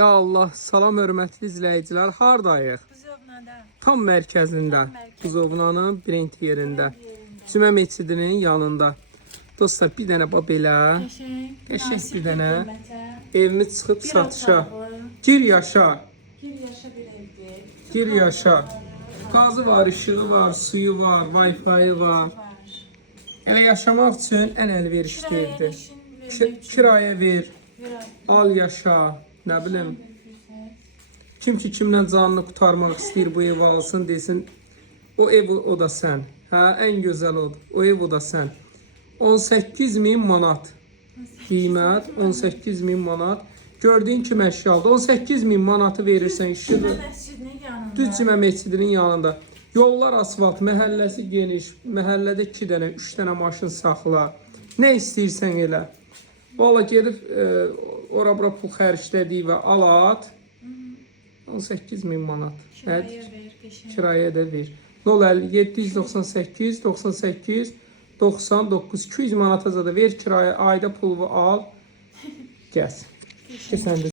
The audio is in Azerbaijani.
Ya Allah, salam hörmətli izləyicilər, hardayıq? Buzovnada. Tam mərkəzində, Buzovnanın Brent yerində, Cümə Meçidinin yanında. Dostlar, bir dənə belə, qəşəng bir dənə evimiz çıxıb satışa. Gir yaşa, Gir yaşa bir evdir. gir yaşa. Qazı var, işığı var, suyu var, Wi-Fi var. Elə yaşamaq üçün ən əlverişli evdir. Kirayə ver, al yaşa, nə bilim. Kim ki kimdən canını qurtarmaq istəyir, bu evi alsın, desin, o ev o da sən. Hə, ən gözəl odur, o ev o da sən. 18.000 manat qiymət, 18.000 manat. Gördüyün kimi əşyadır, 18.000 manatı verirsən işığı. Düz Cümə Meçidinin yanında. Yollar asfalt, məhəlləsi geniş, məhəllədə 2 dənə, 3 dənə maşın saxla. Nə istəyirsən elə. Valla gedib ora-bura pul xərclədik və alat 18.000 manat. Kirayə də ver. 050 798 98 99 200 manata da ver kirayə, ayda pulu al. Gəz. Sən də